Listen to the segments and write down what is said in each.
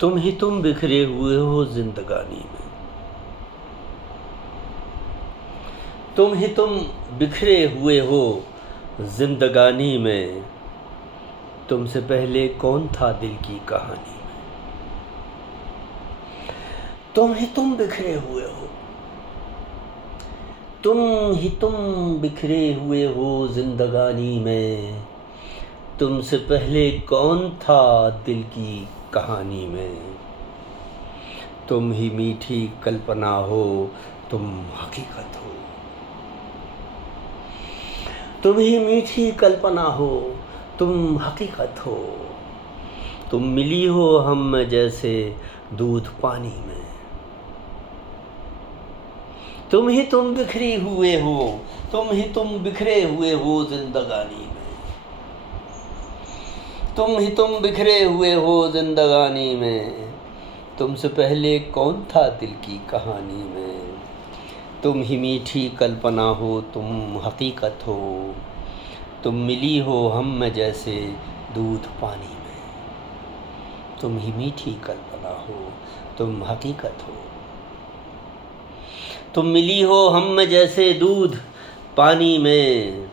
तुम ही तुम बिखरे हुए हो जिंदगानी में। तुम ही तुम बिखरे हुए हो जिंदगानी में। तुमसे पहले कौन था दिल की कहानी में। तुम ही तुम बिखरे हुए हो। तुम ही तुम बिखरे हुए हो जिंदगानी में। तुमसे पहले कौन था दिल की कहानी में। तुम ही मीठी कल्पना हो, तुम हकीकत हो। तुम ही मीठी कल्पना हो, तुम हकीकत हो। तुम मिली हो हम में जैसे दूध पानी में। तुम ही तुम बिखरे हुए हो। तुम ही तुम बिखरे हुए हो जिंदगानी में। तुम ही तुम बिखरे हुए हो जिंदगानी में। तुमसे पहले कौन था दिल की कहानी में। तुम ही मीठी कल्पना हो, तुम हकीकत हो। तुम मिली हो हम में जैसे दूध पानी में। तुम ही मीठी कल्पना हो, तुम हकीकत हो। तुम मिली हो हम में जैसे दूध पानी में।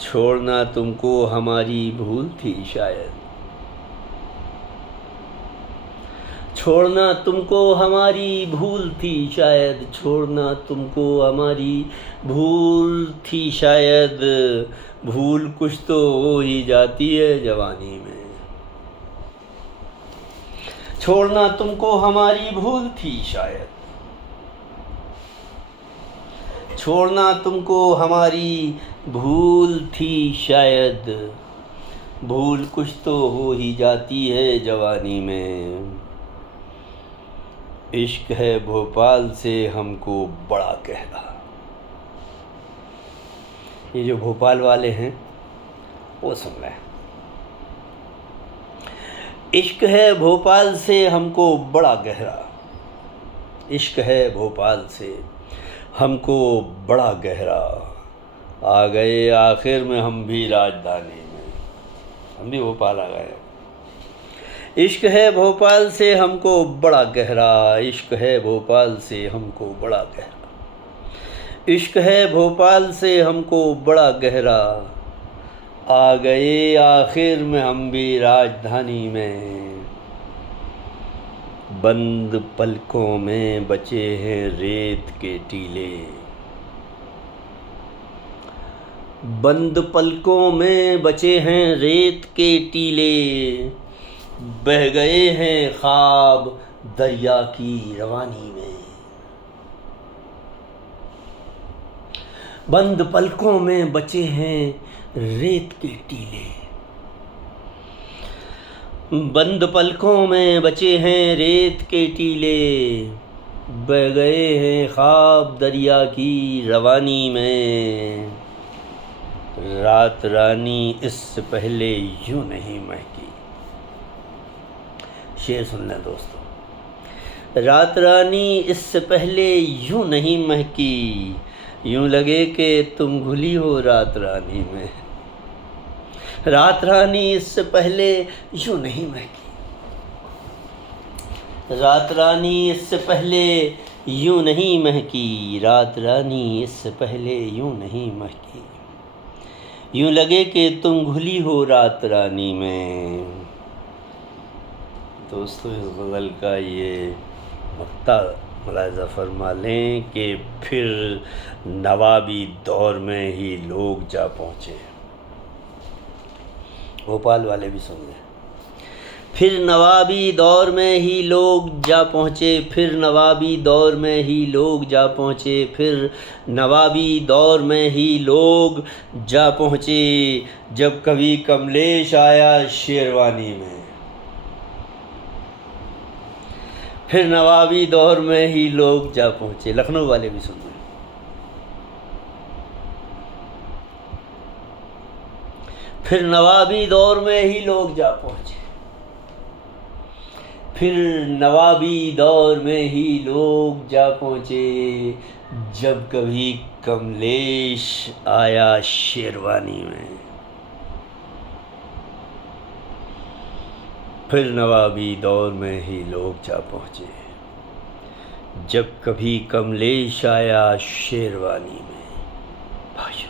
छोड़ना तुमको हमारी भूल थी शायद। छोड़ना तुमको हमारी भूल थी शायद। छोड़ना तुमको हमारी भूल थी शायद। भूल कुछ तो हो ही जाती है जवानी में। छोड़ना तुमको हमारी भूल थी शायद। छोड़ना तुमको हमारी भूल थी शायद। भूल कुछ तो हो ही जाती है जवानी में। इश्क है भोपाल से हमको बड़ा गहरा। ये जो भोपाल वाले हैं वो सुन रहे हैं। इश्क है भोपाल से हमको बड़ा गहरा। इश्क है भोपाल से हमको बड़ा गहरा। आ गए आखिर में हम भी राजधानी में। हम भी भोपाल आ गए। इश्क है भोपाल से हमको बड़ा गहरा। इश्क है भोपाल से हमको बड़ा गहरा। इश्क है भोपाल से हमको बड़ा गहरा। आ गए आखिर में हम भी राजधानी में। बंद पलकों में बचे हैं रेत के टीले। बंद पलकों में बचे हैं रेत के टीले। बह गए हैं ख्वाब दरिया की रवानी में। बंद पलकों में बचे हैं रेत के टीले। बंद पलकों में बचे हैं रेत के टीले। बह गए हैं ख्वाब दरिया की रवानी में। रात रानी इससे पहले यूं नहीं महकी। शेर सुन लें दोस्तों। रात रानी इससे पहले यूं नहीं महकी। यूं लगे कि तुम घुली हो रात रानी में। रात रानी इससे पहले यूं नहीं महकी। रात रानी इससे पहले यूं नहीं महकी। रात रानी इससे पहले यूं नहीं महकी। यूं लगे कि तुम घुली हो रात रानी में। दोस्तों इस गज़ल का ये मक्ता मुलाहिज़ा फरमा लें कि फिर नवाबी दौर में ही लोग जा पहुँचे। भोपाल वाले भी सुन लें। फिर नवाबी दौर में ही लोग जा पहुँचे। फिर नवाबी दौर में ही लोग जा पहुँचे। फिर नवाबी दौर में ही लोग जा पहुँचे। जब कवि कमलेश आया शेरवानी में। फिर नवाबी दौर में ही लोग जा पहुँचे। लखनऊ वाले भी सुन रहे हैं। फिर नवाबी दौर में ही लोग जा पहुँचे। फिर नवाबी दौर में ही लोग जा पहुँचे। जब कभी कमलेश आया शेरवानी में। फिर नवाबी दौर में ही लोग जा पहुँचे, जब कभी कमलेश आया शेरवानी में। भाइयों